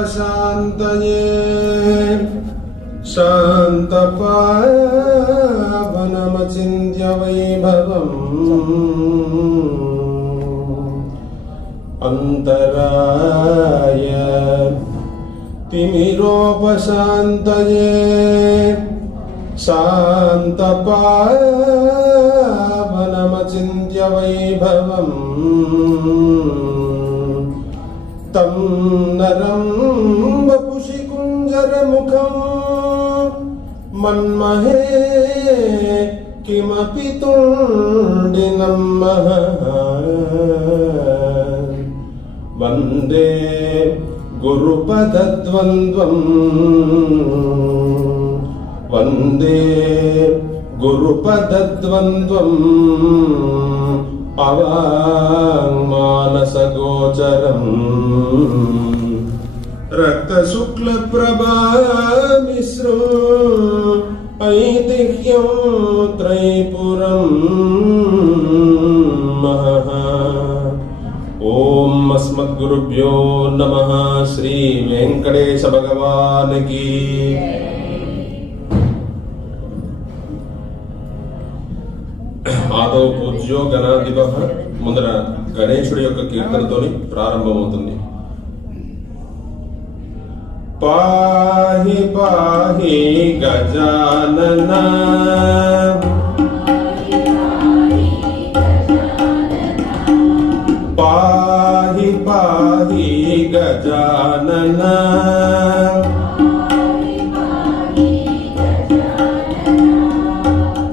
तिमिरोपशान्तये शान्तपावनमचिन्त्य वैभवम् अन्तराय तिमिरोपशान्तये शान्तपावनमचिन्त्य वैभवम् तं नरं वपुषि कुञ्जरमुखं मन्महे किमपि तुण्डिनं वन्दे गुरुपदद्वन्द्वं वन्दे गुरुपदद्वन्द्वम् अवाङ्मानसगोचरम् रक्तशुक्लप्रभामिश्रम् ऐतिह्यं त्रैपुरम् ॐ अस्मद्गुरुभ्यो नमः। श्री वेंकटेश भगवान की। ఆదో పూజ్యో గణాధిపః ముందర గణేశుడి యొక్క కీర్తనతోని ప్రారంభమవుతుంది. పాహి పాహి గజానన పాహి పాహి గజానన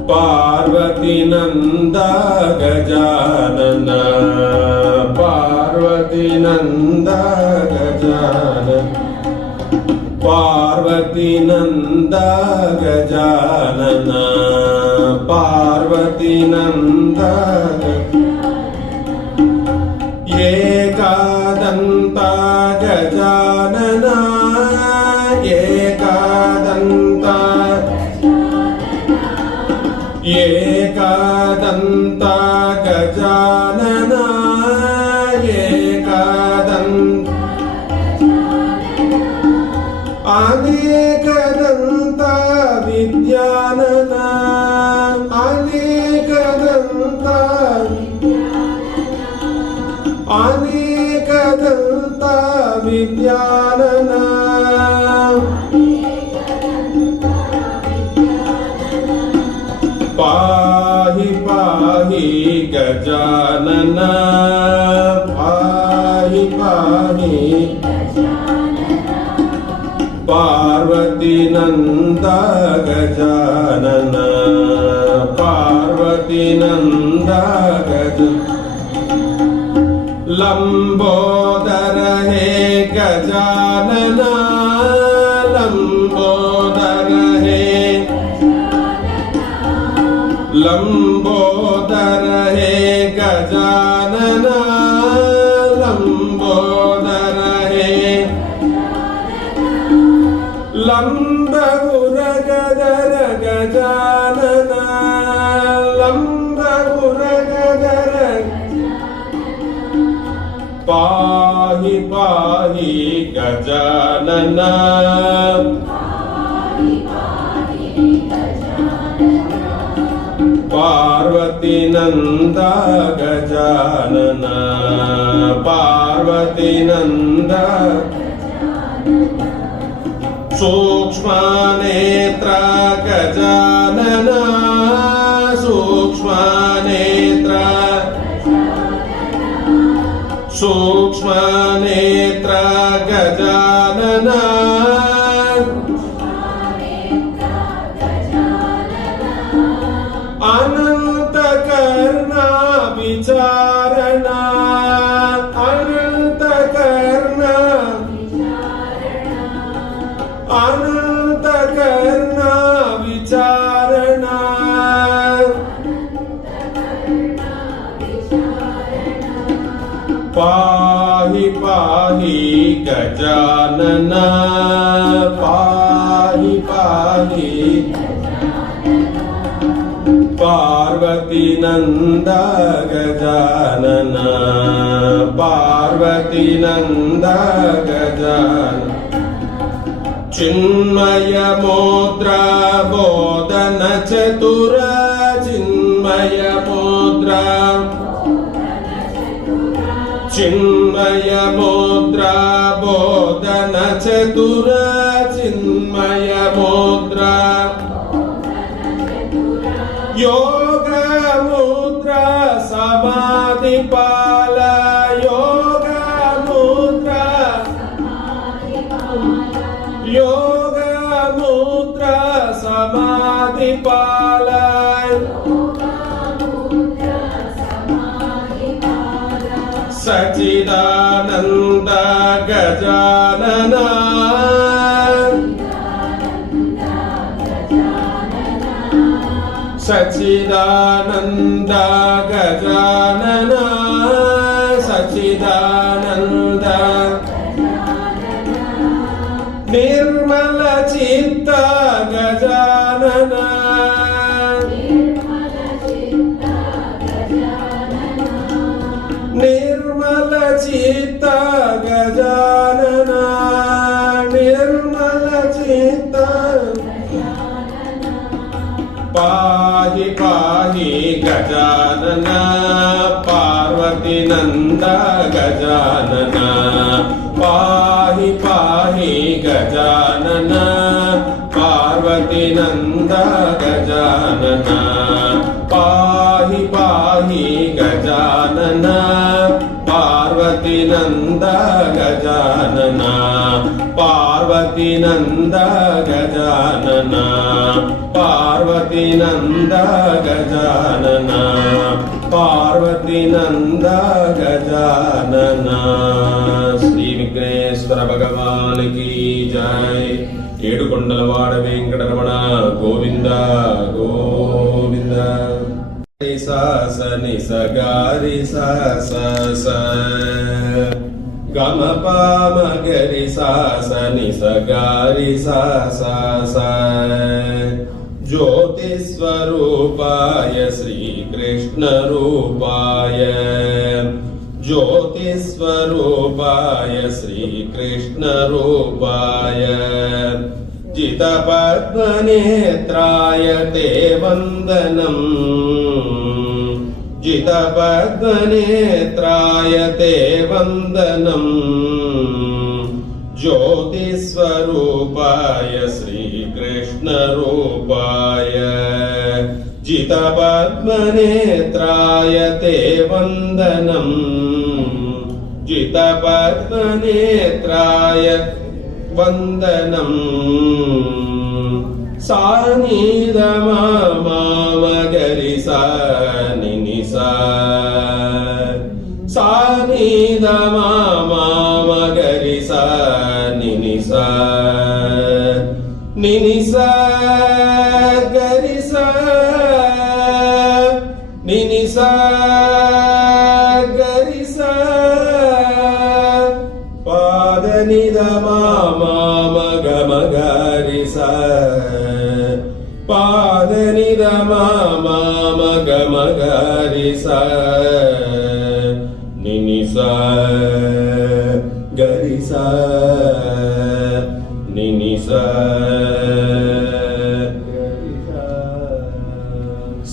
पार्वती नंदा गजानन पार्वती नंदा गजानन पार्वती नंदा गजानन पार्वती नंदा एकदंता गजानन एकदंता एकदंता गजानन एकदंता अनेकदंता विद्यानन अनेकदंता अनेकदंता विद्यानन पाहि पाहि गजानन पाहि पाहि पार्वती नंदा गजानन पार्वती नंदा गज लंबोदर हे गजानन लंबोदर हे लंबोदर हे गजानन लंबोदर हे लंबुरगदर गजानन लंबुरगदर पाहि पाहि गजानन पार्वती नंदा गजानन पार्वती नंदा सूक्ष्म नेत्र गजानन सूक्ष्म नेत्र सूक्ष्म नेत्र गजानन अनंत कर्णा विचारणा अनंत कर्णा अनंत कर्णा विचारणा पाहि पाहि गजानन पाहि पाहि पार्वती नंदा गजानन पार्वती नंदा गजानन चिन्मय मुद्रा बोधन चतुर चिन्मय मुद्रा चिन्मय मुद्रा बोधन चतुर चिन्मय मुद्रा योग मुद्रा समाधि पाल योग मुद्रा योग मुद्रा समाधि पाल सच्चिदानंद गजानन सच्चिदानंद गजानन सच्चिदानंद निर्मल चित्त गजानन निर्मल चित्त गजानन निर्मल चित्त पाहि पाहि गजानन पार्वती नंद गजानन पाहि पाहि गजानन पार्वती नंद गजानन पाहि पाहि गजानन पार्वती नंद गजानन पार्वती नंद गजानन पार्वती नंद गजानन पार्वती नंद गजानन। श्री विघ्नेश्वर भगवान की जय। ఏడుకొండలవాడ వెంకటరమణ గోవింద గోవింద। సాసని సగారి సాస గమ పామ గరి సాసని సగారి సాస జ్యోతి స్వరూపాయ శ్రీకృష్ణ రూపాయ ज्योति स्वरूपाय श्रीकृष्ण रूपाय जितपद्मनेत्राय ते वन्दनम् जितपद्मनेत्राय ते वन्दनम् ज्योति स्वरूपाय श्रीकृष्ण रूपाय जितपद्मनेत्राय ते वन्दनम् जितपद्मनेत्राय वन्दनम् सानिधमामगरि सानिनिसा सानिधमामगरि सानिनिसा निनिसा गरि सा निनिसा गरि सा पादनिध मामगमगरि सा पादनिध मामगमगरि सा निनिसा गरि सा निनिसा।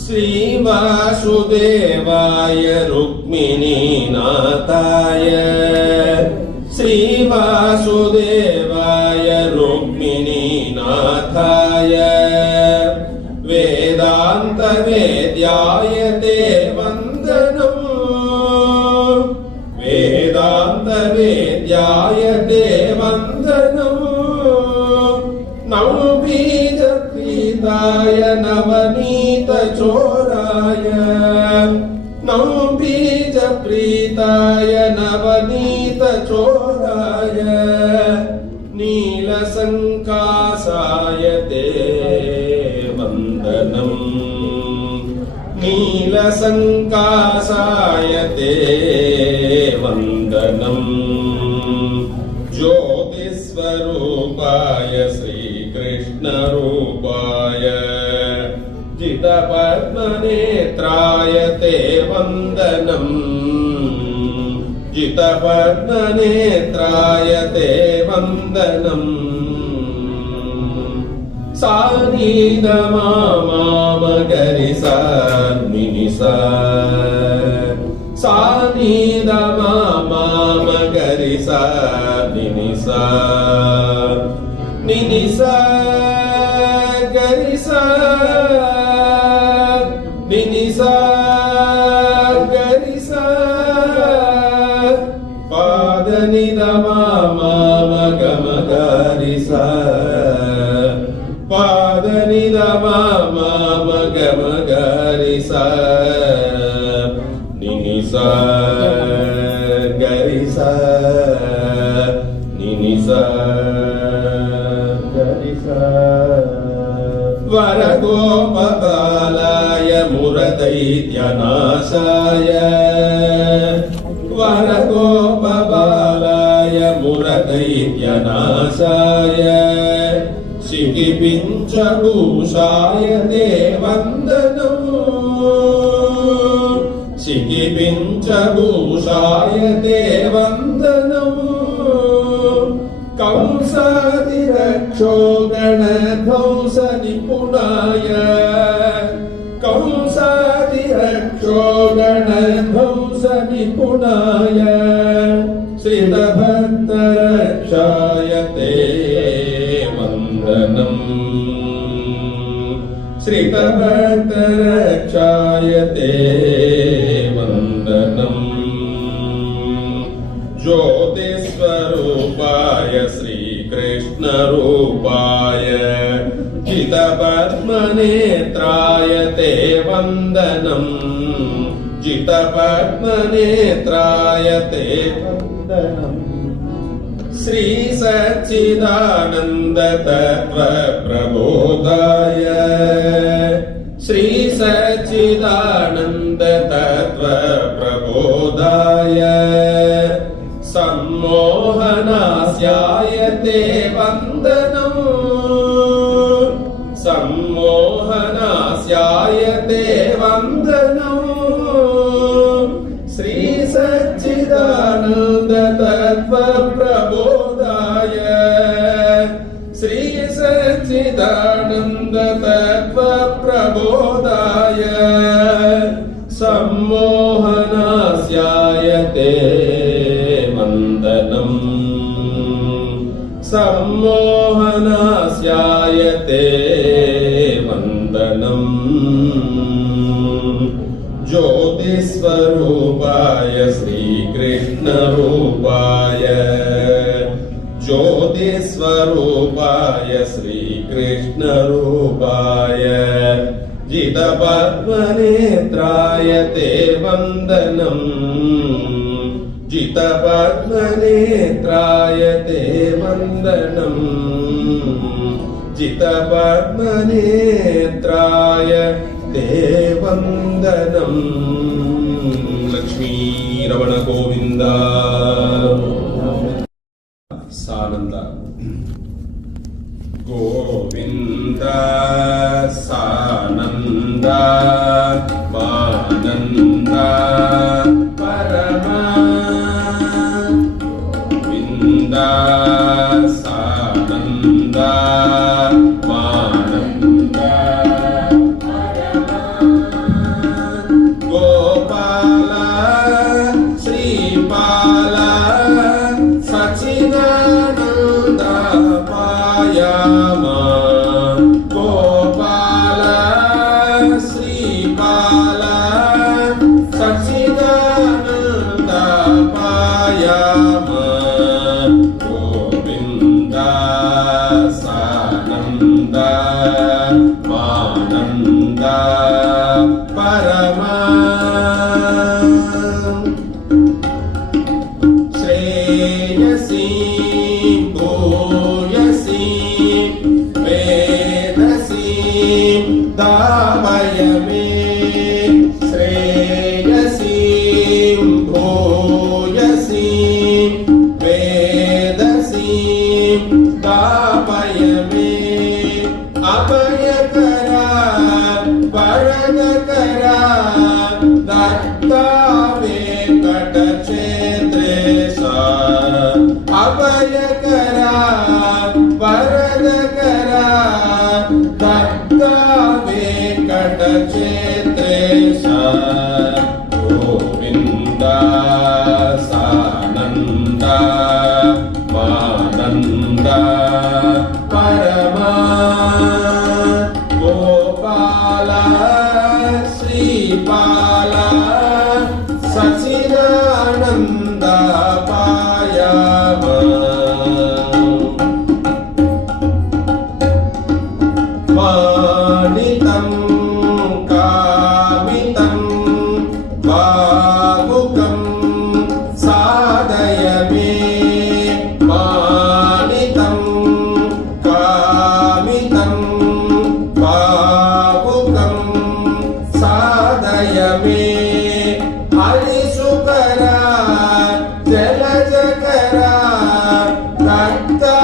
श्री वासुदेवाय रुक्मिणी नाथाय श्री वासुदेवाय रुक्मिणी नाथाय वेदांत वेद्याय ते वन्दनम् वेदांत वेद्याय ते वन्दनम् नवबीज प्रीताय नवनीत चोराय नवबीज प्रीताय नवनीत चोराय नीलसंकासाय ते वन्दनम् नीलसंकासाय ते वन्दनम् ज्योतिस्वरूपाय श्रीकृष्ण रूपाय जितपद्मनेत्राय ते वन्दनम् जितपद्मनेत्राय ते वन्दनम् సాని దమా మామ గరి సా నిని సా సాని దమా మామ గరి సా నిని సా నిని సా గరి సా నిని సా గరి సా పాద ని దమా మామ గమ గరి సా పాద ని దమా మామ గమ గరి సా నిని సా గరి సా నిని సా గరి సా వరగోపబాలాయ మురదైత్యనాశాయ వరగోపబాలాయ మురదైత్యనాశాయ శిఖిపించభూషాయ తే వందనం శిఖిపించభూషాయ తే వందనం కంసాదిరక్షో గణధ్వంస నిపుణాయ కంసాదిరక్షో గణధ్వంస నిపుణాయ శ్రీతభక్తరక్షాయ తే వందనం శ్రీతభక్తరక్షాయ తే వందనం జ్యోతిస్వరూపాయ శ్రీకృష్ణరూపాయ జితపద్మనేత్రాయ తే వందనం జితపద్మనేత్రాయ తే వందనం శ్రీ సచ్చిదానంద తత్వ ప్రబోధాయ శ్రీ సచ్చిదానంద తత్వ ప్రబోధాయ సమ్మోహనాస్యాయ తే వందనం సమ్మోహనాస్యాయ తే వందనం శ్రీ సచ్చిదానంద తత్వ ప్రబోధాయ శ్రీ సచ్చిదానంద తత్వ ప్రబోధాయ సమ్మోహనాస్యాయ తే వందనం సమ్మోహనాస్యాయ తే వందనం జ్యోతిస్వరూపాయ శ్రీకృష్ణరూపాయ జ్యోతిస్వరూపాయ శ్రీకృష్ణరూపాయ జితపద్మనేత్రాయ తే వందనం జితపద్మనేత్రాయ తే వందనం జితపద్మనేత్రాయ తే వందనం లక్ష్మీరమణ గోవింద సానంద గోవింద సానంద మానంద పరమ గోవింద సానంద మానంద గోపాల శ్రీపాల సచిదానంద పాయామా గోపాల శ్రీపాల సచిదానంద పాయామా గోవింద సానంద మానంద పరమా శ్రేయసీ భూయసీ వేదసీ దామయ మే శ్రేయసీ భూయసీ వేదసీ దామయ మే అభయకరా వరదకరా దత్తా వెంకట క్షేత్రేశ అభయకరా వరదకరా क्षेत्रेश गोविन्द सानन्द मानन्द परमा गोपाल श्रीपाल सच्चिदानन्द पायाम मानितं कामितं भावुकं साधय मे मानितं कामितं भावुकं साधय मे हरिसुकरा जलजकरा कर्ता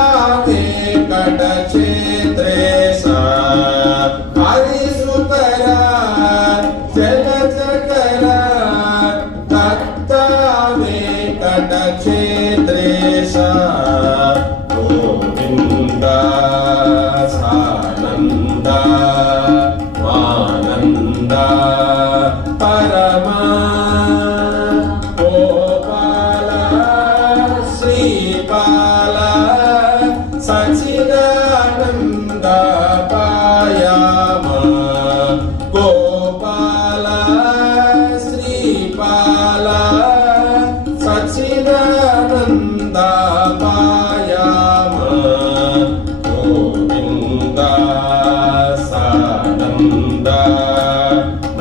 वेङ्कटक्षेत्रेश हरिसुतरा जलजकरा कर्ता वेङ्कटक्षेत्रेश गोविन्द सानन्द आनन्द परमा गोपाल श्रीपाल सच्चिदानन्द पायाम गोपाल श्रीपाल सच्चिदानन्द पायाम गोविन्द सानन्द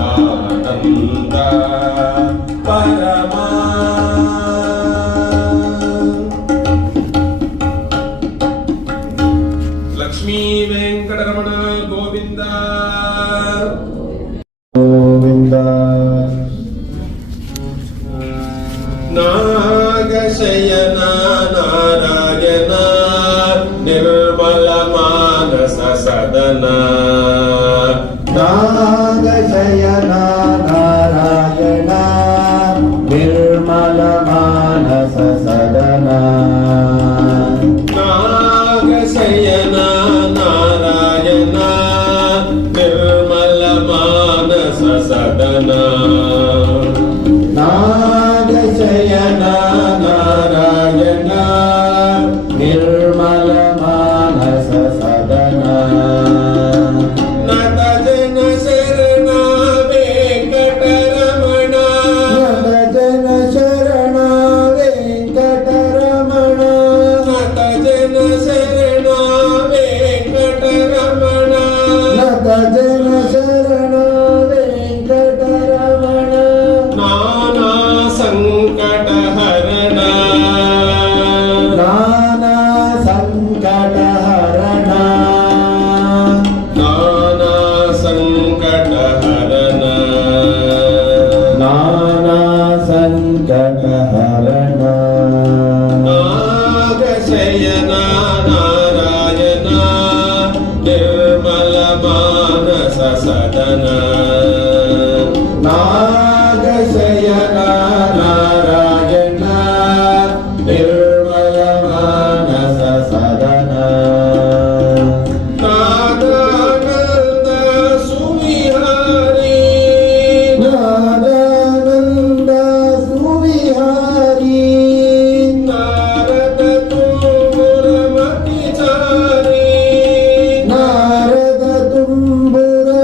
आनन्द परमा लक्ष्मी वेंकटरमण गोविंद गोविन्द नागशयन नारायण निर्मल मानस सदन नागशयन नारायण निर्मल मानस सदन नागशयन नारायण निर्मल मानस सदन नागशयन नारायण निर्मल मानस सदन नत जन शरण वेंकटरमण नत जन शरण वेङ्कटरमण नत जन शरण वेंकटरमण नत जन शरण वेङ्कटरमण नाना संकट हरण नाना संकट हरण नाना संकट हरण नाना संकट हरण नागशयन नारायण निर्मल मानस सदन नागशयन नारायण निर्मल मानस सदन नादानन्द सुविहारी नादानन्द सुविहारी नारद तुम्बुरमतिचारी नारद तुम्बुरमतिचारी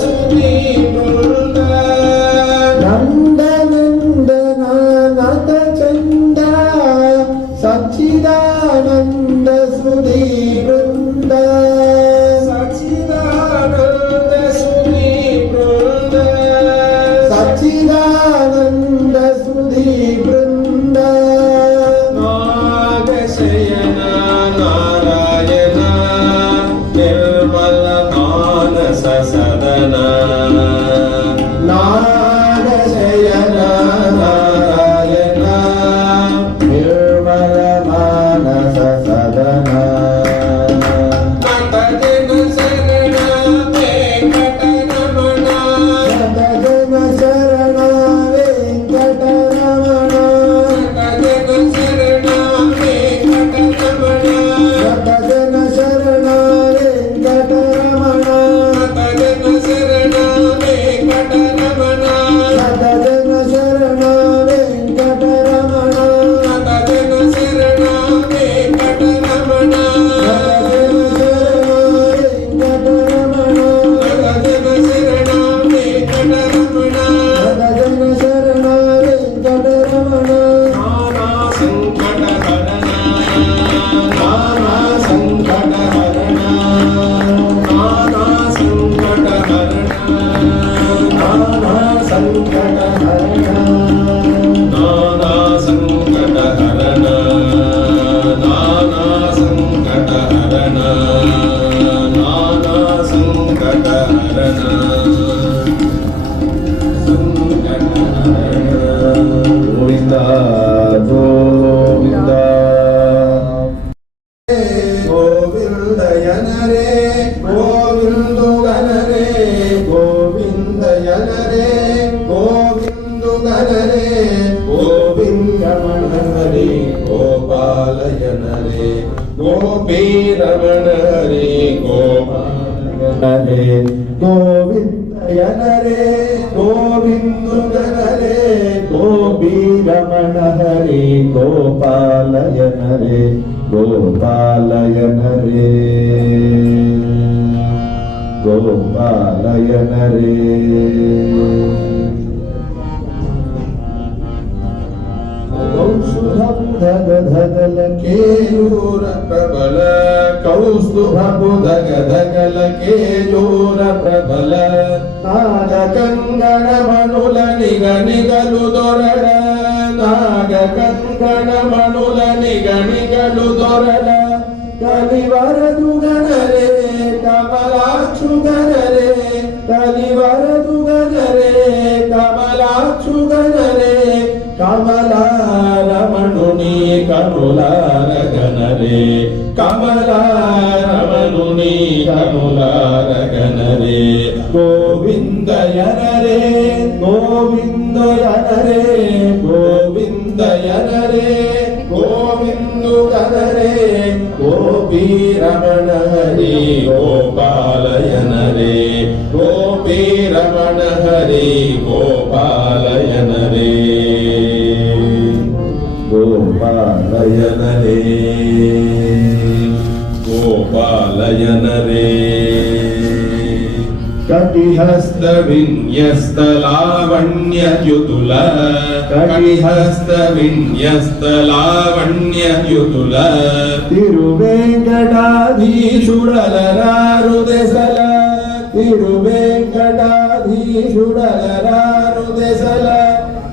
सुधी वृंद नंदनंदन नत चंद सच्चिदानंद सुधी वृंद सच्चिदानंद सुधी वृंद सच्चिदानंद सुधी वृंद नागशयन नारायण निर्मल मानस सदन नागशयन नारायण निर्मल मानस सदन नटजन शरण वेंकटरमण नटजन शरण वेंकटरमण नटजन शरण वेंकटरमण नटजन शरण वेंकटरमण नटजन शरण वेंकटरमण नटजन शरण वेंकटरमण नटजन शरण वेंकटरमण नटजन शरण वेंकटरमण नाना संकट हरण नाना संकट हरण नाना संकट हरण नाना संकट हरण नाना संकट हरण नाना संकट हरण नाना संकट हरण गोविंद गोविंद गोविंदयन रे गोविंदुगन रे गोविंदयन रे गोविंदुगन रे गोविंदमन रे गोपालयन रे गोपीरमण रे गोपालयन रे गोविंदयन रे गोविंदुगन रे गोपीरमण हरे गोपालयन रे गोपालयन रे गोपालयन रे कौस्तुभं धग धगल केयूर प्रबल कौस्तुभं धग धगल केयूर प्रबल नाग कंगण मनुल निग निगलु दೊರಳ नाग कंगण मनुल निग निगलु दೊರಳ कलिवरदुगन रे कमलाक्षुगन रे कलिवरदुगन रे कमलाक्षुगन रे कमलारमणुनि कमुलारगन रे कमलारमणुनि कमुलारगन रे गोविंदयन रे गोविंदयन रे गोविंदयन रे गोविंदुगन रे गोपीरमण हरि गोपालयन रे गोपीरमण हरि गोपालयन रे गोपालयन रे गोपालयन रे कटिहस्त विन्यस्त लावण्य युतुल कटिहस्त विन्यस्त लावण्य युतुल तिरुवेंकटाधीशुडलरारुदेसल तिरुवेंकटाधीशुडलरारुदेसल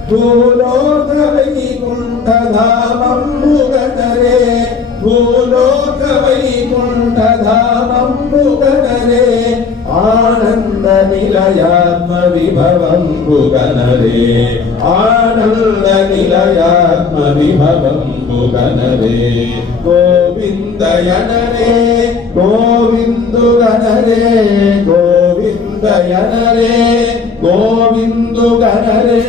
भूलोक वैकुण्ठधामं रे भूलोक वैकुण्ठधामं रे आनंद निलयात्म विभवं भुगन रे आनंद निलयात्म विभवं भुगन रे गोविंदयन रे गोविंदुगन रे गोविंदयन रे गोविंदुगन रे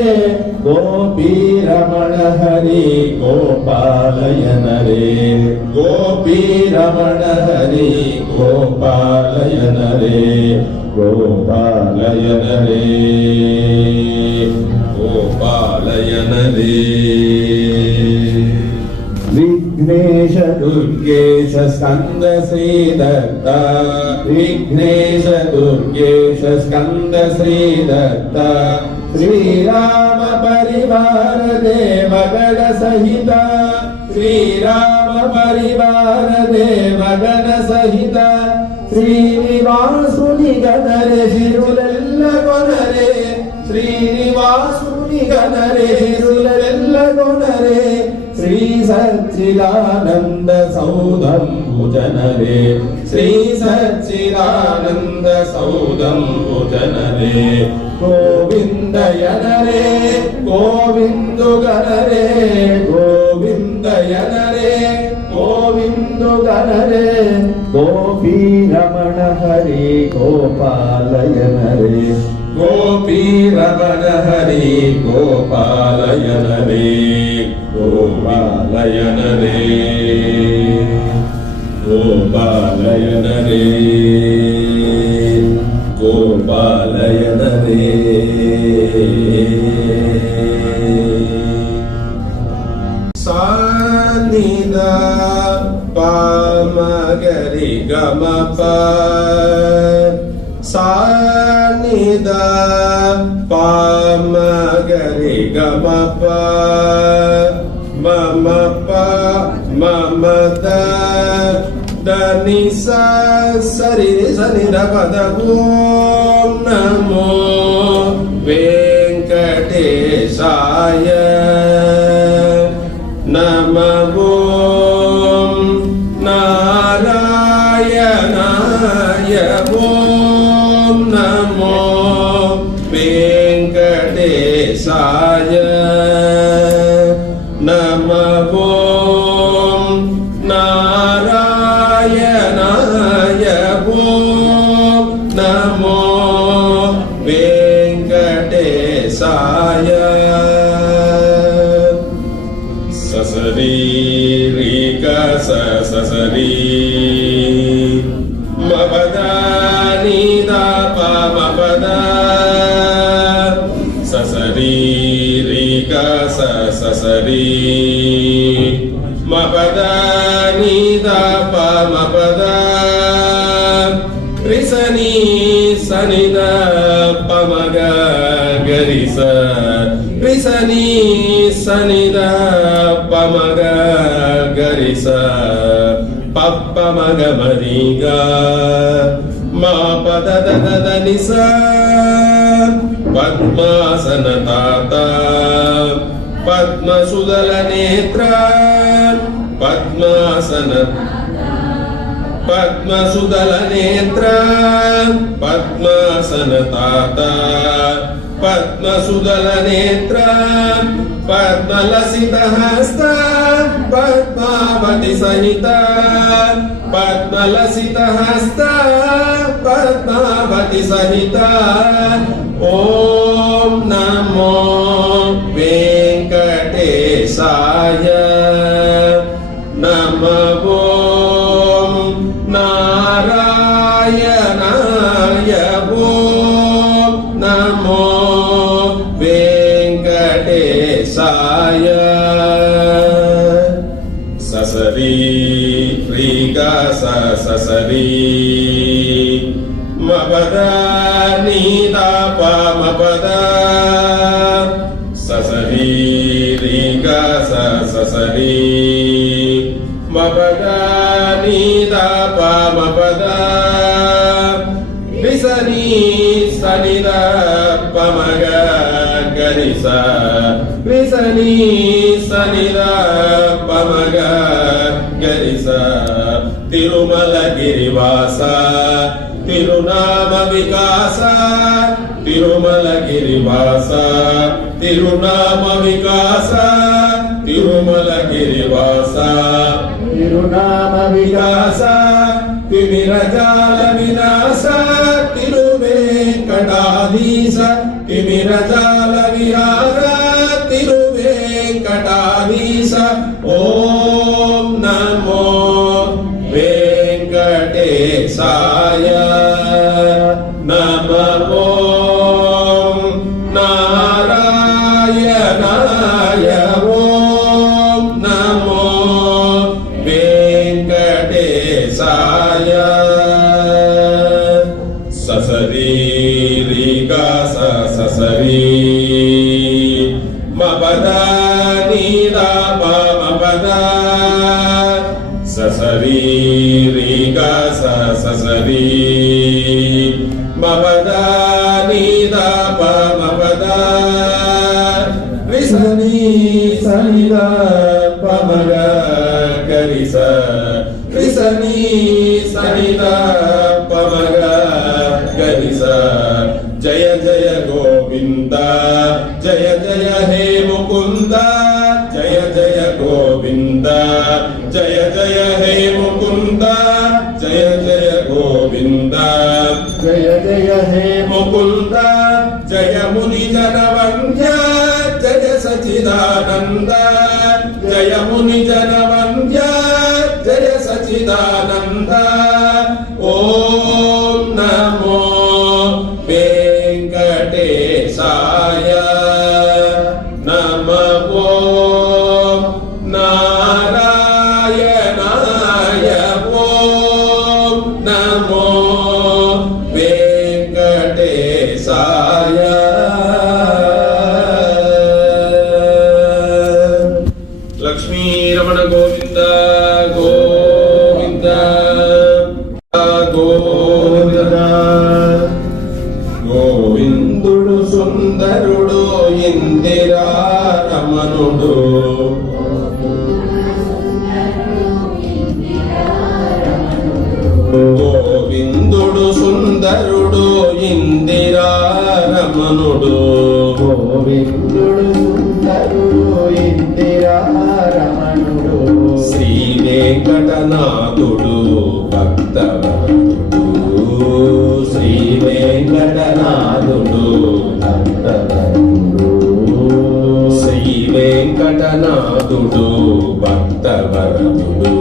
गोपीरमण हरि गोपालयन रे गोपीरमण हरि गोपालयन रे गोपालयन रे गोपालयन रे विघ्नेश दुर्गेश स्कंद श्री दत्त विघ्नेश दुर्गेश स्कंद श्री दत्त श्रीराम परिवार देवगण सहित श्रीराम परिवार देवगण सहित श्रीनिवासुनि गणरे शिरुलेल्ल गोनरे श्रीनिवासुनि गणरे शिरुलेल्ल गोनरे श्री सच्चिदानंद सौधं भुजनरे श्री सच्चिदानंद सौधं भुजनरे गोविंदयनरे गोविंदु गणरे गोविंदयनरे गोविंदु गणरे गोपी रमण हरि गोपालयनरे गोपी रमण हरि गोपालयनरे गोपालयनरे गोपालयनरे गोपालयनरे सानिदा पामगरि गमप सानिदा पामगरि गमप ममप ममद दनि सरि सनि दपद ओम नमो वेंकटेशाय नमो नारायणाय ओम नमो वेंकटेशाय नमो नारायणाय ओम नमो वेंकटेशाय ससरी रीका ससरी मपदा नीदा पमपदा ससरी रीका ससरी मपदा नीदा पमपदा रिसनी सनिद पमग गरिस रिसनी सनिद पमग गरिस पप्प मग मरिगा मा पद दद निस पद्मासन ताता पद्मसुदल नेत्र पद्मासन पद्मसुदल नेत्र पद्मासन ताता पद्मसुदल नेत्र पद्मलसित हस्त पद्मावति सहित पद्मलसित हस्त पद्मावति सहित ओम नमो वेंकटेशाय नमो नारायणाय ओम नमो वेंकटेशाय ससरी रीगा ससरी मपदा नीदा पमपदा ससरी रीगा ससरी मपदा नीदा पमपदा रिसनी सनिद पमग गरिस रिसनी सनिद पमग गरिस तिरुमल गिरिवास तिरुनाम विकास तिरुमल गिरिवास तिरुनाम विकास तिरुमल गिरिवास तिरुनाम विकास तिमिरजाल विनाश तिरुवेंकटाधीश तिमिरजाल विहार तिरुवेंकटाधीश ओम नमो वेंकटेशाय नमो नारायणाय ओम नमो రి గ స స స రి మ ప ద ని ద ప మ ప ద స స రి రి గ స స స రి మ ప ద ని ద ప మ ప ద రి స ని స ని ద ప మ గ గ రి స రి స ని స ని ద ప మ గ గ రి స జయ జయ గోవింద జయ జయ హే ముకుంద జయ జయ గోవింద జయ జయ హే ముకుంద జయ జయ గోవింద జయ జయ హే ముకుంద జయ ముని జనవంద్య జయ సచిదానంద జయ ముని జనవంద్య జయ సచిదానంద ఓం నమో వెంకటేశాయ నమో నారాయణాయ ఓం నమో వెంకటేశాయ లక్ష్మీరమణ గోవింద గోవింద గోవింద గోవిందుడు సుందరుడు ఇందిరా రమణుడు గోవిందుడు సుందరుడు ఇందిరా రమణుడు గోవిందుడు సుందరుడు ఇందిరా రమణుడు శ్రీ వెంకటనాథుడు భక్తవరుడు శ్రీ వెంకటనాథుడు భక్తవరుడు శ్రీ వెంకటనాథుడు భక్తవరుడు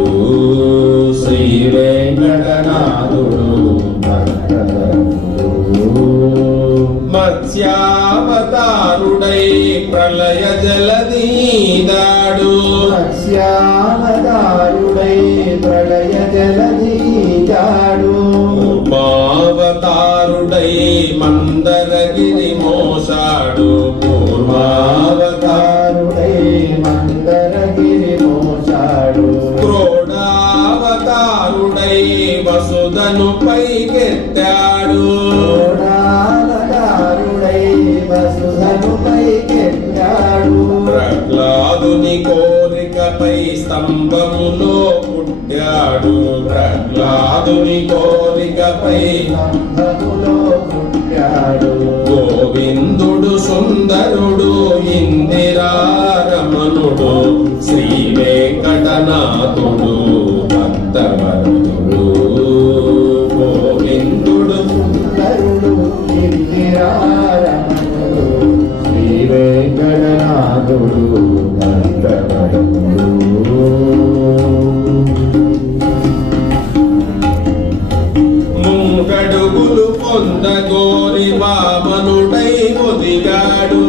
శ్రీ వెంకటనాథుడు భక్తవరుడు మత్స్యావతారుడై ప్రళయ జలదీదాడు మత్స్యావతారుడై ప్రళయ జలదీదాడు పూర్వావతారుడై మందరగిరి మోసాడు పూర్వావతారుడై మందరగిరి మోసాడు క్రోడావతారుడై వసుధను పైకెత్తాడు క్రోడావతారుడై వసుధను పైకెత్తాడు ప్రహ్లాదుని కోరికపై స్తంభములో పుట్టాడు ప్రహ్లాదుని కోరికపై స్తంభములో పుట్టాడు గోవిందుడు సుందరుడు ఇందిరా రమణుడు శ్రీ వెంకటనాథుడు భక్తవరుడు గోవిందుడు సుందరుడు ఇందిరా రమణుడు శ్రీ వెంకటనాథుడు భక్తవరుడు మూడడుగులు పొందగోరి వామనుడై ఒదిగాడు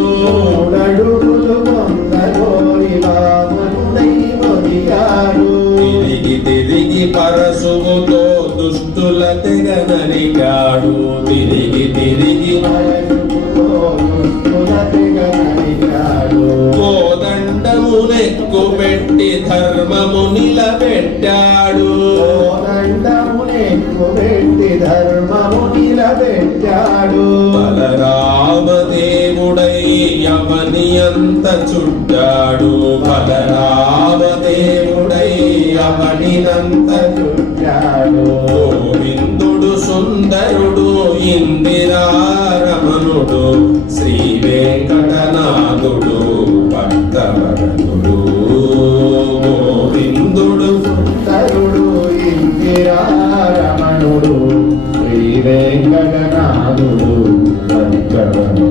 మూడడుగులు పొందగోరి వామనుడై ఒదిగాడు తిరిగి తిరిగి పరశువుతో దుష్టుల తెగ నరికాడు తిరిగి తిరిగి పరశువుతో దుష్టుల తెగ నరికాడు కోదండమునెక్కు పెట్టి ధర్మము నిలబెట్టాడు కోదండమునెక్కు పెట్టి ధర్మము నిలబెట్టాడు బలరామదేవుడై యమని అంత చుట్టాడు బలరామదేవుడై యమనినంత చుట్టాడు గోవిందుడు సుందరుడు ఇందిరా రమణుడు శ్రీ వెంకటనాథుడు భక్తవరుడు గోవిందుడు సుందరుడు ఇందిరా రమణుడు శ్రీ వెంకటనాథుడు భక్తవరుడు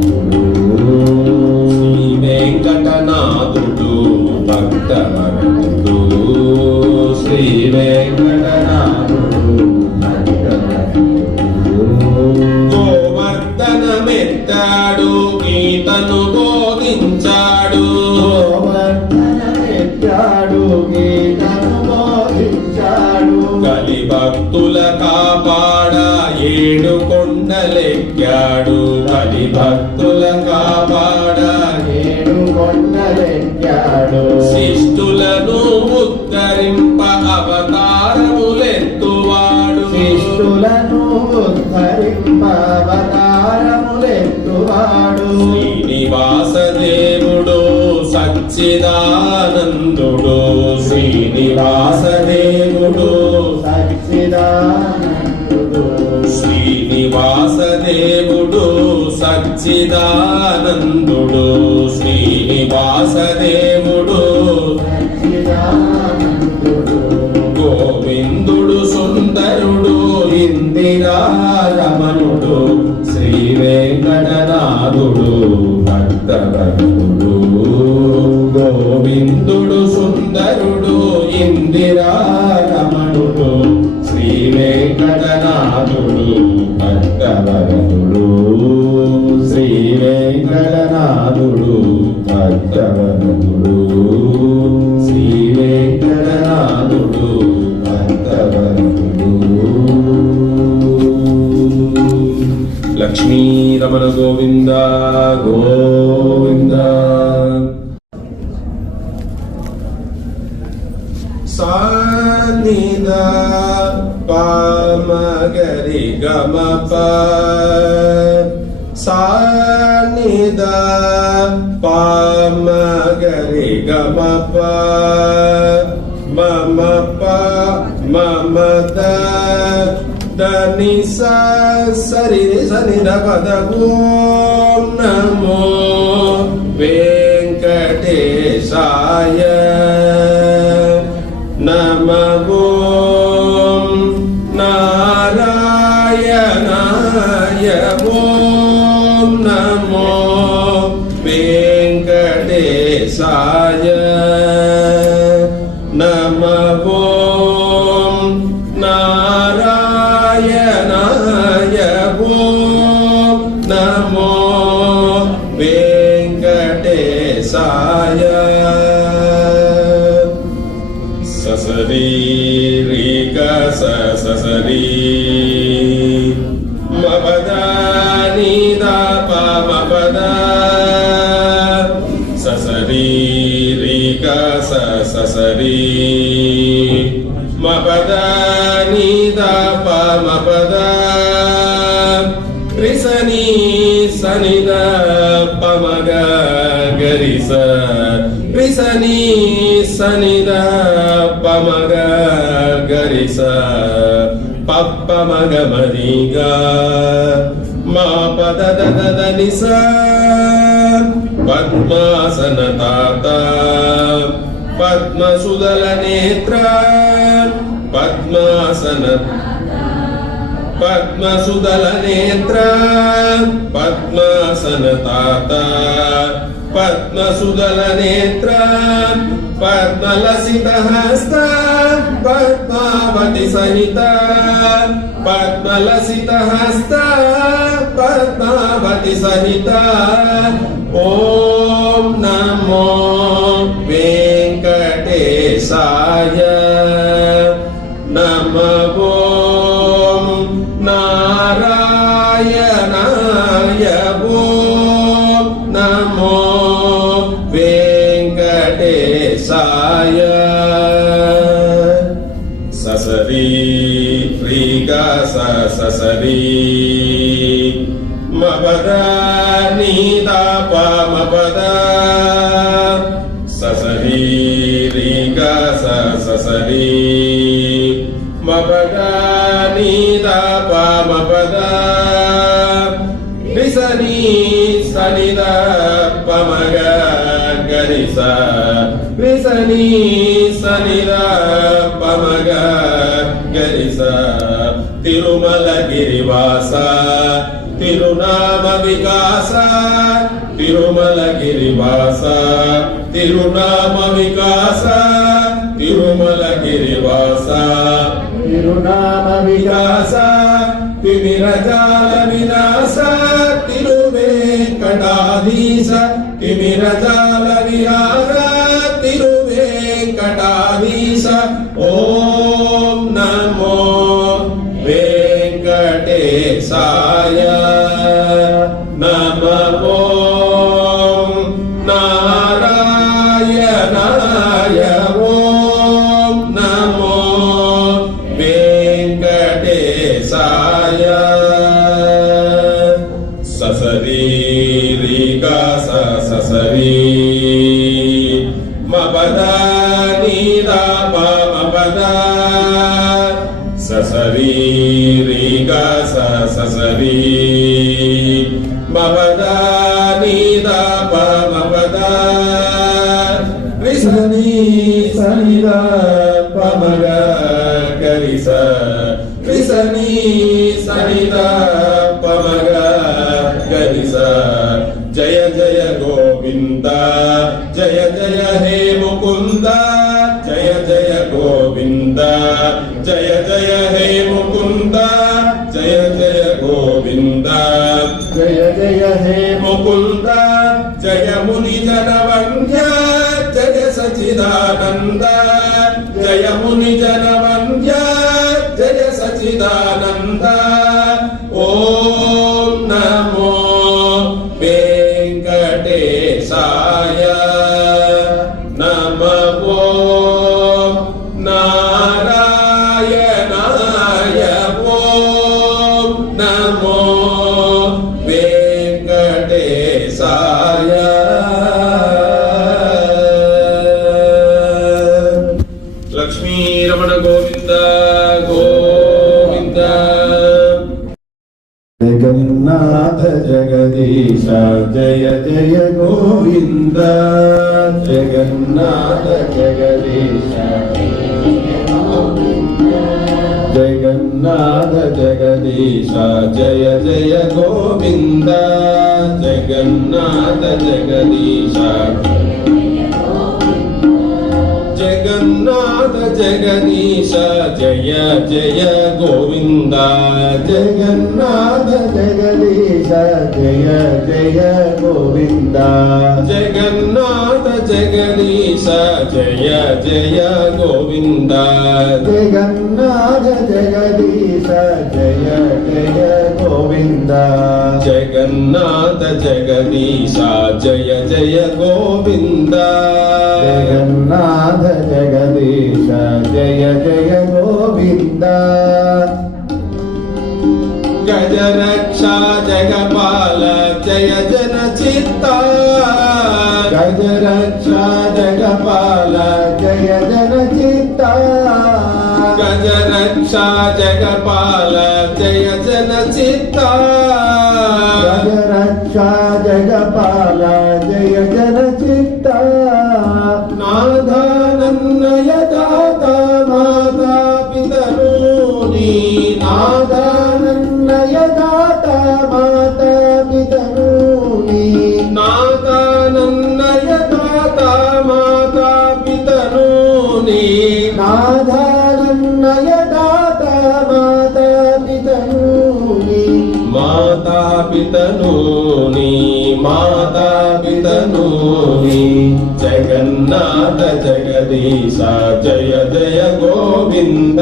శ్రీ వెంకటనాథుడు భక్తవరుడు శ్రీ వెంకటనాథుడు గోవర్ధనమెత్తాడు గీతను బోధించాడు గోవర్ధనమెత్తాడు గీతను బోధించాడు కలి భక్తుల కాపాడ ఏడు కొండలెక్కాడు కొండలెక్కాడు హరి భక్తుల కాపాడ 7 కొండలెక్కాడు శిష్టులను ఉద్ధరింప అవతారములెత్తువాడు శిష్టులను ఉద్ధరింప అవతారములెత్తువాడు శ్రీనివాస దేవుడు సచ్చిదానందుడు శ్రీనివాస దేవుడు సచ్చిదానందుడు శ్రీనివాస దేవుడు సచ్చిదానందుడు శ్రీనివాస దేవుడు సచ్చిదానందుడు గోవిందుడు సుందరుడు ఇందిరారమణుడు శ్రీ వెంకటనాథుడు భక్తవరుడు గోవిందుడు సుందరుడు ఇందిరారమణుడు శ్రీ వెంకటనాథుడు భక్తవరుడు శ్రీ వెంకటనాథుడు భక్తవరుడు శ్రీ వెంకటనాథుడు భక్తవరుడు లక్ష్మీ రమణ గోవింద గోవింద సానిద పామగరి గమప సానిద పామగరి గమప మమప మమద దని సరి సని పద ఓం నమో వెంకటేశాయ నమో నారాయణాయ ఓం నమో వెంకటేశాయ నమో నారాయణాయ ఓం నమో వెంకటేశాయ ససరి రీక ససరి మపద నీదా పమపద ససరి రీక ససరి మపద నీదా పమపద రిసని సనిద పమగ గరిస రిసని సనిద పమగ గరిస పప్ప మగ మరిగ మా పద దద నిస పద్మాసన తాత పద్మసుదల నేత్ర పద్మాసన పద్మసుదల నేత్ర పద్మాసన తాత పద్మసుదల నేత్ర పద్మలసిత హస్త పద్మావతి సహిత పద్మలసిత హస్త పద్మావతి సహిత ఓం నమో వెంకటేశాయ నమో నారాయణాయ ఓం నమో వెంకటేశాయ ససరి రీగా ససరి మపద నీదా పమపద ససరి రీగా ససరి మపద నీదా పమపద రిసని సనిద పమగ గరిస రిసని సనిద పమగ గరిస తిరుమల గిరివాస తిరునామ వికాస తిరుమల గిరివాస తిరునామ వికాస తిరుమల గిరివాస తిరునామ వికాస తిమిరజాల వినాశ తిరువేంకటాధీశ తిమిరజాల విహార తిరువేంకటాధీశ ఓం నమో వెంకటేశాయ నమో నారాయణాయ ఓం నమో వెంకటేశాయ ససరీరిగా ససరీ మపదా నీదా మపదా ససరీరిగా ససరీ మపదా నీదా మపదా రిసని సనిదా పమగ కరిస రిసని సనిదా పమగ కరిస జయ జయ గోవింద జయ జయ హే ముకుంద జయ జయ గోవింద జయ జయ హే ముకుంద జయ జయ గోవింద జయ జయ హే ముకుంద జయ ముని జనవంద్య జయ సచిదానంద జయ ముని జనవంద్య జయ సచిదానంద ఓం నమో వెంకటేశాయ నమో నారాయణాయ ఓం నమో వెంకటేశాయ లక్ష్మీరమణ గోవింద గోవింద జగన్నాథ జగదీశ జయ జయ గోవింద జగన్నాథ జగదీశ జగన్నాథ జగదీశ జయ జయ గోవింద జగన్నాథ జగదీశ జగన్నాథ జగదీశ జయ జయ గోవింద జగన్నాథ జగదీశ జయ జయ గోవింద జగన్నాథ జగదీశ జయ జయ గోవింద జగన్నాథ జగదీశ జయ జయ గోవింద జగన్నాథ జగదీశ జయ జయ గోవింద జగన్నాథ జగదీశ జయ జయ గోవింద గజరక్షా జగపాల జయ జన చిత్త గజరక్షా జగపాల జయ జన చిత్త గజరక్షా జగపాల జయ జన చిత్త గజరక్షా జగపాల జయ జన చిత్త నాదానన్నయ దాత మాతా పితనూని నాదానన్నయ దాత మాతా పితనూని నాదానన్నయ దాత మాతా పితనూని నాదానన్నయ దాత మాతా పితనూని మాతా పితనూని మాతా పితనూని జగన్నాథ జగదీశ జయ జయ గోవింద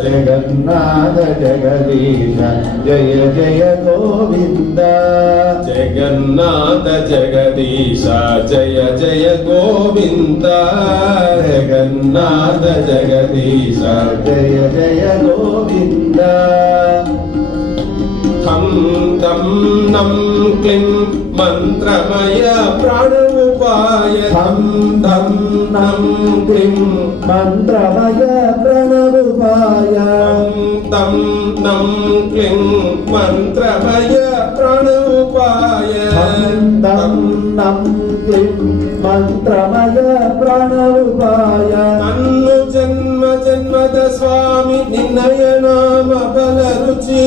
జగన్నాథ జగదీశ జయ జయ గోవింద జగన్నాథ జగదీశ జయ జయ గోవింద జగన్నాథ జగదీశ జయ జయ గోవింద థం ధం నం క్లిం మంత్రమయ ప్రణవుపాయ థం ధం నం క్లిం మంత్రమయ ప్రణవుపాయ తం నం క్లిం మంత్రమయ ప్రణవుపాయ తం నం క్లిం మంత్రమయ ప్రణవుపాయ నన్ను జన్మ జన్మద స్వామి నిన్నయ నామ బల రుచి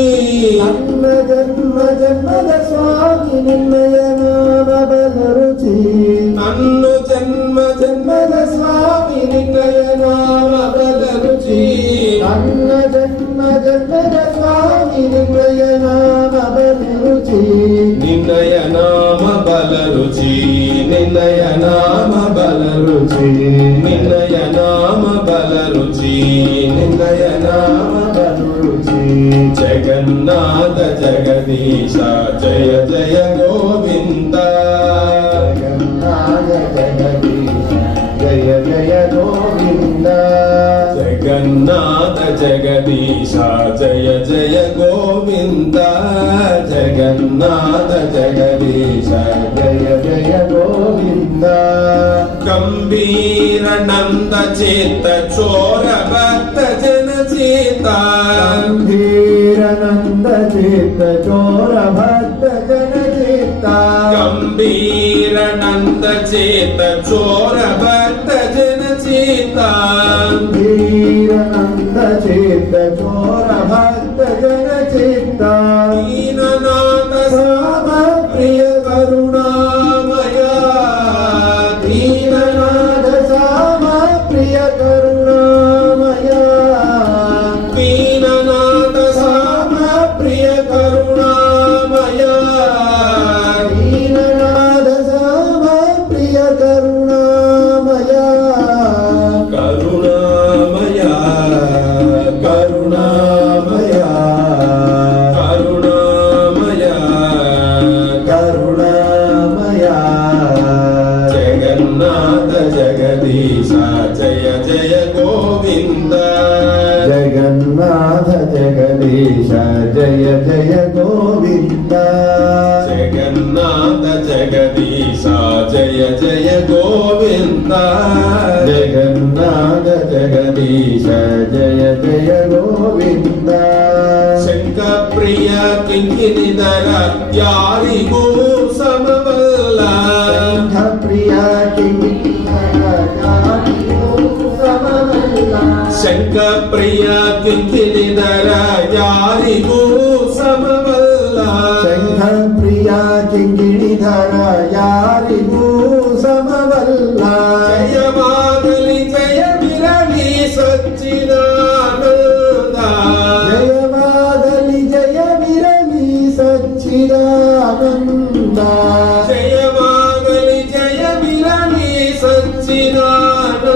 నన్న జన్మ జన్మద స్వామి నిన్నయ నామ బల రుచి నన్ను జన్మ జన్మద స్వామి నిన్నయ నామ బల రుచి నన్న జన్మ జన్మద స్వామి నిన్నయ నామ బల రుచి నిన్నయ నామ బల రుచి నిన్నయ నామ బల రుచి నిన్నయ నామ బల రుచి నిన్నయ నామ బల రుచి జగన్ జగన్నాథ జగదీశ జయ జయ గోవింద జగన్నాథ జగదీశ జయ జయ గోవింద జగన్నాథ జగదీశ జయ జయ గోవింద జగన్నాథ జగదీశ జయ జయ గోవింద గంభీర నంద చేత చోర భక్త జన చేత గంభీరనంద చిత్త చోర భక్త జన చిత్త గంభీర నంద చేత చోర భక్త జన చేత గంభీరనంద చిత్త చోర భక్త జన చిత్త దీననాథ రామ ప్రియ కరుణామయ దీననాథ సామ ప్రియ కరుణామయ దీననాథ సామ ప్రియ కరుణామయ దీననాథ సామ ప్రియ కరుణామయ కరుణామయ కరుణామయ కరుణామయ కరుణామయ జగన్నాథ జగదీశ జయ జయ గోవింద జగన్నాథ జగదీశ జయ జయ గోవింద జగన్నాథ జగదీశ జయ జయ గోవింద జగన్నాథ జగదీశ జయ జయ గోవింద శంఖ ప్రియ కింకినిధర యారిಗೂ సమవల్ల శంఖ ప్రియ శంఖ ప్రియ కింకినిధర యారిಗೂ సమవల్ల శంఖ ప్రియ కింగిణిధర యారిಗೂ సమవల్ల జయమాగలి జయ విరవి సచ్చిదానంద జయమాగలి జయ విరలి సచ్చిదానంద జయమాగలి జయ విరవి సచ్చిదానంద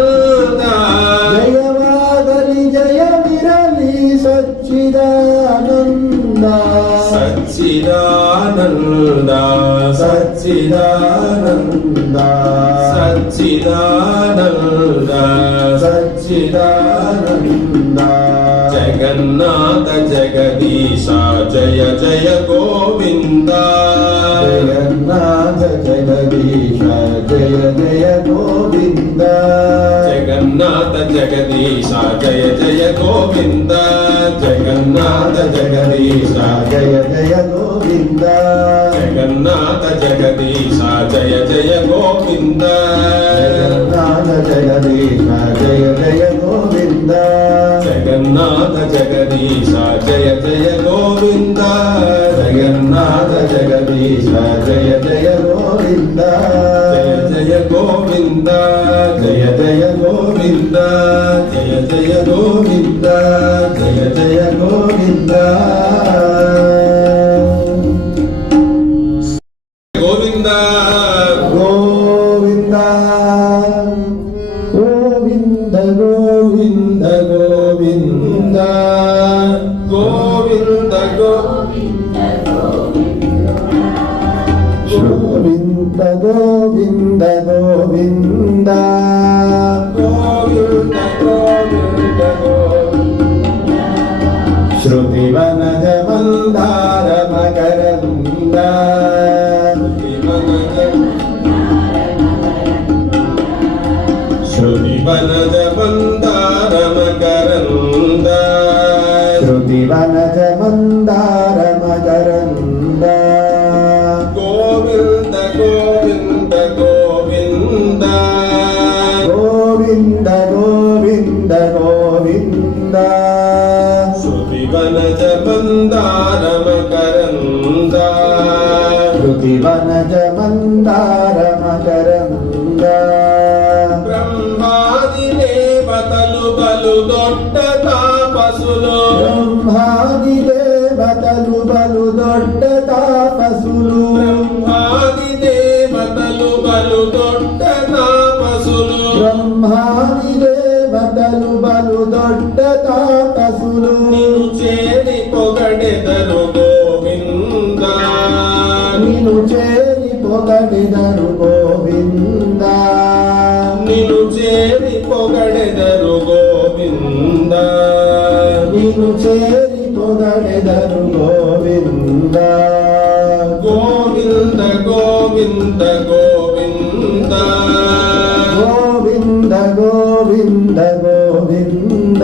జయమాగలి జయ విరలి సచ్చిదానంద సచ్చిదానంద సచ్చిదానంద సచ్చిదానంద సచ్చిదానంద జగన్నాథ జగదీశ జయ జయ గోవింద జగన్నాథ జగదీశ జయ జయ గోవింద జగన్నాథ జగదీశ జయ జయ గోవింద జగన్నాథ జగదీశ జయ జయ గోవింద జగన్నాథ జగదీశ జయ జయ గోవింద జగన్నాథ జగదీశ జయ జయ గోవింద జగన్నాథ జగదీశ జయ జయ గోవింద జగన్నాథ జగదీశ జయ జయ గోవింద జయ జయ గోవింద జయ జయ గోవింద జయ జయ గోవింద జయ జయ గోవింద గోవింద గోవింద గోవింద గోవింద గోవింద గోవింద గోవింద గోవింద గోవింద గోవింద గోవింద గోవింద శృతివనజ మందార మకరంద శృతి వనజ మందార మకరంద శృతివనజ మందార మకరంద గోవింద గోవింద గోవింద గోవింద గోవింద గోవింద శృతి వనజ మందార మకరంద శృతివనజ మందార మకరంద బ్రహ్మాది దేవతలు బలు దొడ్డ తాపసులు బ్రహ్మాది దేవతలు బలు దొడ్డ తాపసులు బ్రహ్మాది దేవతలు బలు దొడ్డ తాపసులు బ్రహ్మాది దేవతలు బలు దొడ్డ తాపసులు నిన్ను చేరి పొగడెదరు నిన్ను చేరి పొగడెదరు గోవింద నిన్ను చేరి పొగడెదరు గోవింద నిన్ను చేరి పొగడెదరు గోవింద గోవింద గోవింద గోవింద గోవింద గోవింద గోవింద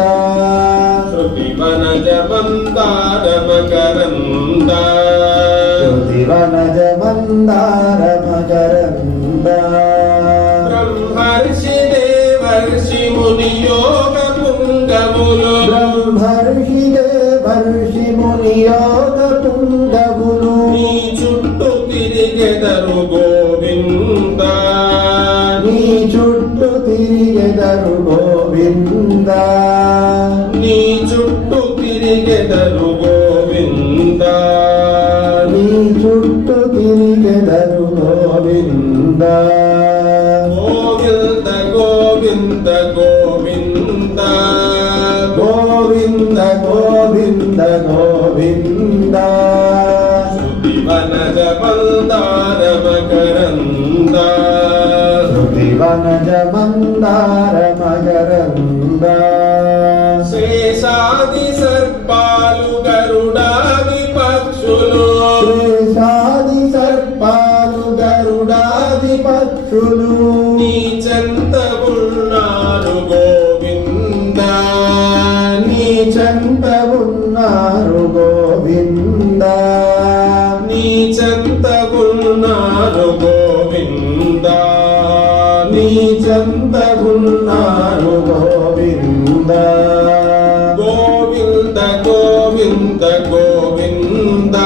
శృతి వనజ మందార మకరంద వనజ మందార మకరంద బ్రహ్మర్షి దేవర్షి ముని యోగ పుంగములు బ్రహ్మర్షి దేవర్షి ముని యోగ పుంగములు నీ చుట్టూ తిరిగెదరు గోవింద నీ చుట్టూ తిరిగెదరు గోవింద నీ చుట్టూ తిరిగెదరు గోవింద నీ చుట్టూ తిరిగెదరు గోవింద గోవింద గోవింద గోవింద గోవింద గోవింద గోవింద శృతి వనజ మందార మకరంద శృతి వనజ మందార మకరంద శేషాది సర్పాలు గరుడాది పక్షులు శేషాది సర్పాలు గరుడాది పక్షులు నీ చెంత ఉన్నారు గోవింద నీ చెంత ఉన్నారు గోవింద నీ చెంత ఉన్నారు గోవింద నీ చెంత ఉన్నారు గోవింద గోవింద గోవింద గోవింద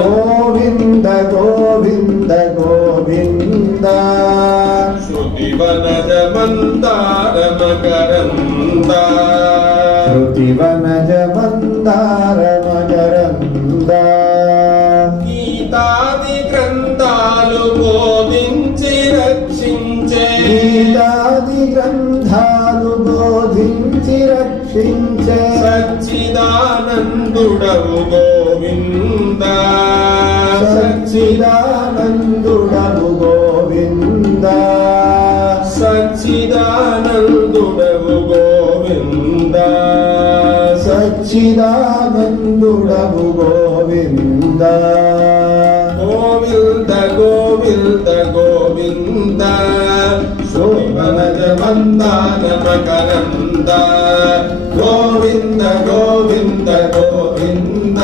గోవింద గోవింద గోవింద శృతి వనజ మందార మకరంద శృతి వనజ మందార మకరంద గీతాది గ్రంథాలు బోధించి రక్షించే గీతాది గ్రంథాలు బోధించి రక్షించే సచ్చిదానందుడవు గోవింద సచ్చిదానందుడవు గోవింద సచ్చిదానందుడవు గోవింద సచ్చిదానందుడవు గోవింద గోవింద గోవింద గోవింద శృతి వనజ మందార మకరంద గోవింద గోవింద గోవింద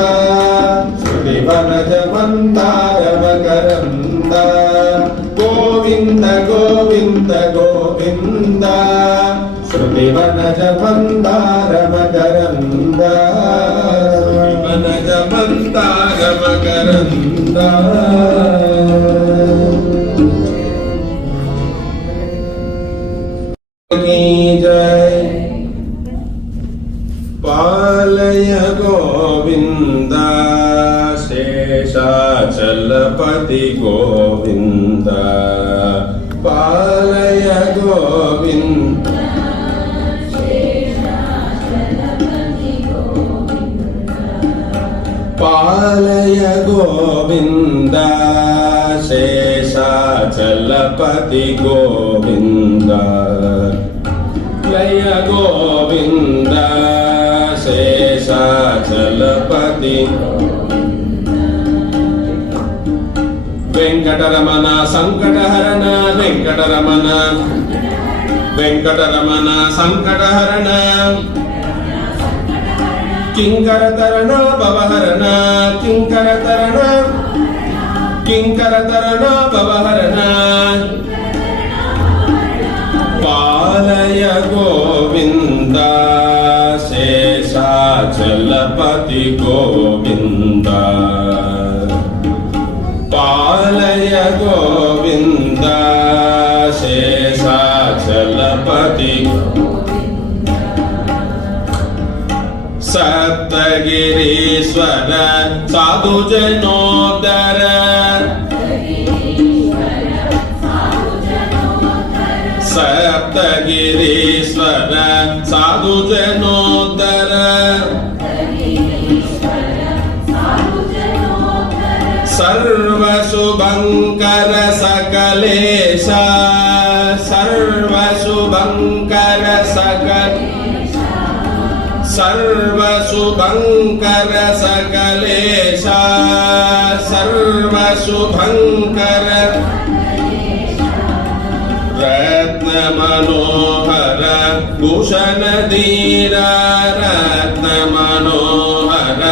శృతి వనజ మందార మకరంద గోవింద గోవింద గోవింద శృతి వనజ మందార మకరంద వనజ మందార మకరంద की जय पालय गोविंद शेषाचलपति गोविंद पालय गोविंद पालय गोविंद शेषाचलपति गोविंद लय गोविंद शेषाचलपति वेंकटरमण संकटहरण वेंकटरमण वेंकटरमण संकटहरण किंकरतरण भवहरण किंकरतरण किंकरतरण भवहरण पालय गोविंद शेषाचलपति गोविंद पालय गोविंद शेषाचलपति सप्तगिरीश्वर साधुजनोदर सप्तगिरीश्वर साधुजनोदर सर्वशुभङ्कर सकलेश सर्वशुभङ्कर सर्वशुभङ्कर सकलेश सर्वशुभङ्कर रत्नमनोहर भूषणधीर रत्नमनोहर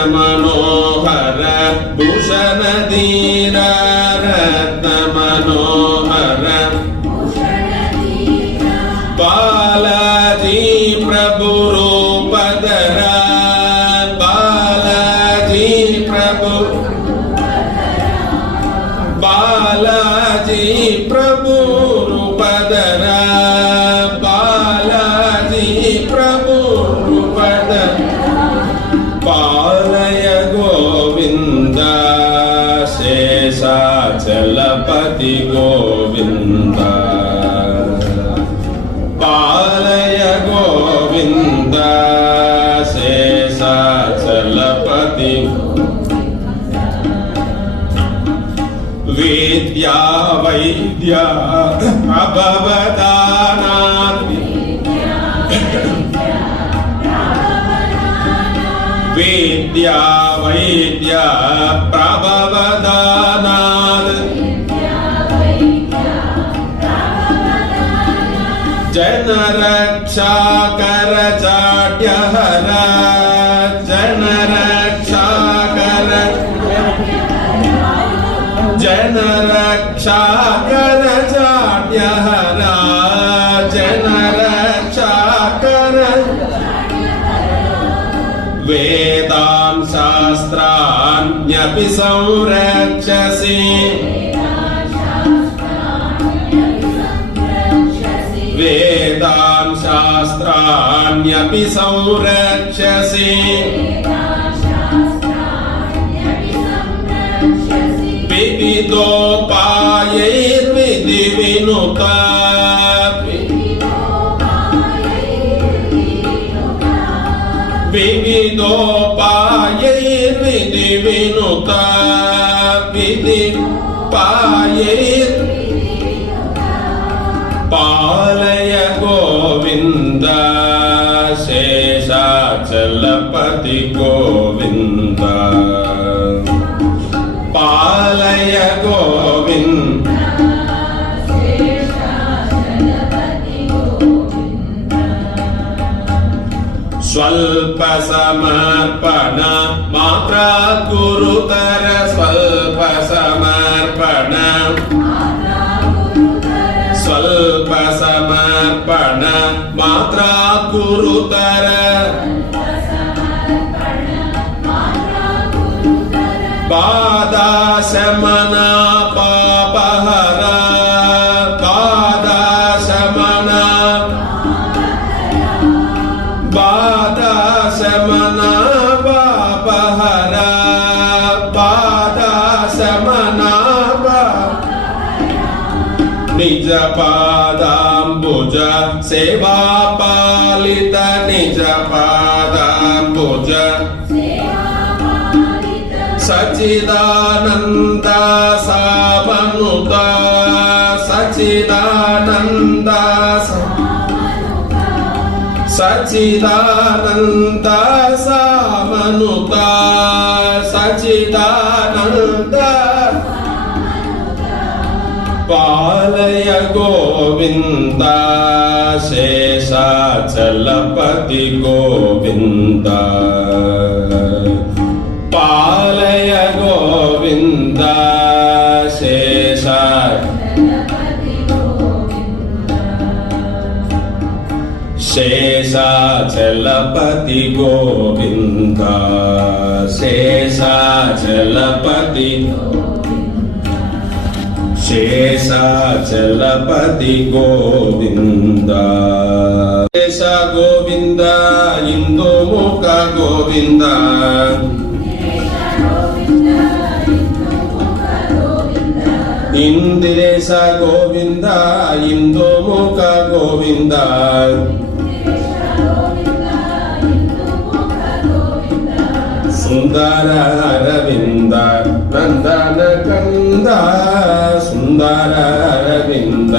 रत्नमनोहर भूषणधीर रत्नमनोहर बालाजी प्रभु रूपधर बालाजी प्रभु बालाजी प्रभु रूपधर बालाजी प्रभु रूपधर पालय गोविंद शेषाचलपति गोविंद पालय गोविंद शेषाचलपति विद्या वैद्या अभवदानात् विद्या वैद्या प्रभवदानात् जनरक्षाकर चाड्यहर जनरक्षाकर जनरक्षाकर चाड्यहर जनरक्षाकर वेदां शास्त्राण्यपि संरक्षसि वेदां शास्त्राण्यपि संरक्षसि विविधोपायैर्विधिविनुता विविधोपायैर्विधिविनुता विधिपायैर् पालय गोविंद शेषाचलपति गोविंद पालय गोविंद स्वल्प समर्पण मात्रा गुरुतर स्वल्प समर्पण स्वल्प समर्पण मात्रा गुरुतर बाधाशमन पापहर बाधाशमन बाधाशमन पापहर बाधाशमन निज पादाम्बुज सेवा पालित निज पादाम्बुज सच्चिदानंद सामनुत सच्चिदानंद सच्चिदानंद सामनुत सच्चिदानंद पालय गोविंद शेषाचलपति गोविंद पालय गोविंद शेषाचलपति गोविंद शेषाचलपति शेषाचलपति गोविंद शेष गोविंद इंदुमुख गोविंद इंद्रेश गोविंद इंदुमुख गोविंद సుందర అరవింద నందన కంద సుందర అరవింద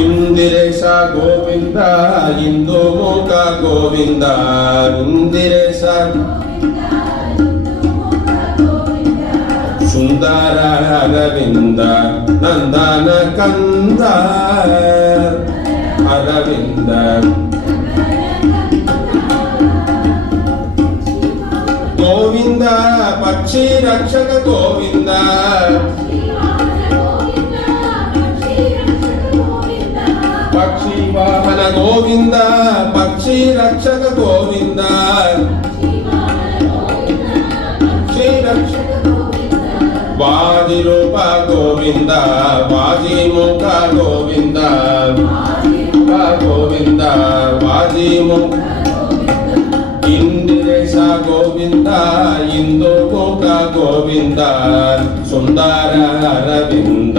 ఇందిరేశ గోవింద ఇందుముఖ గోవింద ఇందిరేశ సుందర అరవింద నందన కంద అరవింద గోవింద పక్షి రక్షక గోవింద పక్షి వాహన గోవింద పక్షి రక్షక గోవింద పక్షి రక్షక వాది రూప గోవింద వాది ముఖ గోవింద గోవింద వాది ముఖ ఇందిరేశ గోవింద ఇందుముఖ గోవింద సుందర అరవింద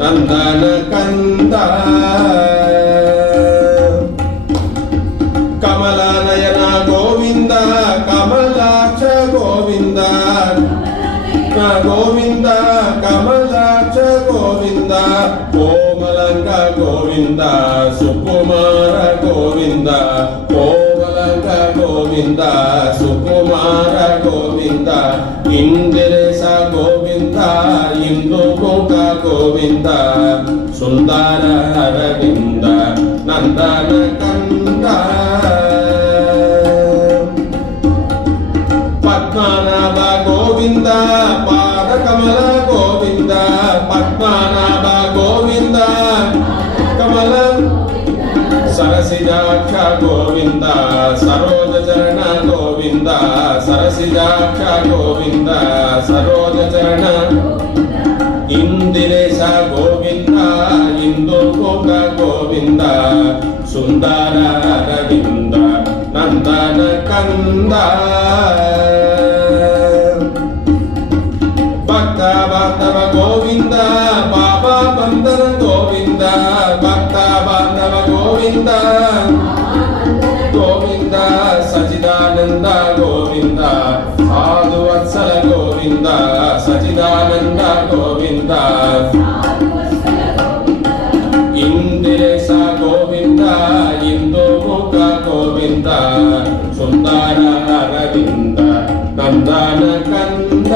నందన కంద కమల నయన గోవింద కమలాక్ష గోవింద గోవింద కమలాక్ష గోవింద కోమలంగ గోవింద సుకుమార గోవింద కోమలంగ గోవింద సుకుమార గోవింద ఇందిరేశ గోవింద ఇందుముఖ గోవింద సుందర అరవింద నందన కంద పద్మనాభ గోవింద పాదకమల గోవింద పద్మనాభ గోవింద కమల సరసిజాక్ష గోవింద సరోజ చరణ గోవింద సరసిజాక్ష గోవింద సరోజ చరణ ఇందిరేశ గోవింద ఇందుముఖ గోవింద సుందర అరవింద నందన కంద భక్త బాంధవ గోవింద బాబా బంధన గోవింద భక్త బాంధవ గోవింద గోవింద సచిదానంద గోవింద సాధు వత్సల గోవింద సచిదానంద గోవింద ఇందిరేశ గోవింద ఇందుముఖ గోవింద సుందర అరవింద నందన కంద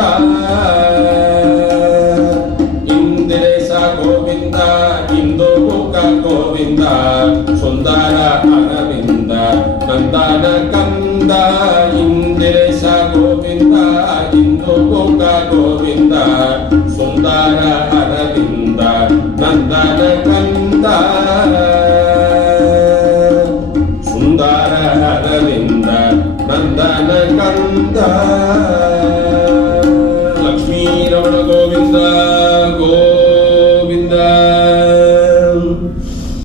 ఇందిరేశ గోవింద ఇందుముఖ గోవింద సుందర అరవింద నందన కంద ఇందిరేశ గోవింద ఇందుముఖ గోవింద సుందర అరవింద నందన కంద సుందర అరవింద నందన కంద లక్ష్మీ రమణ గోవింద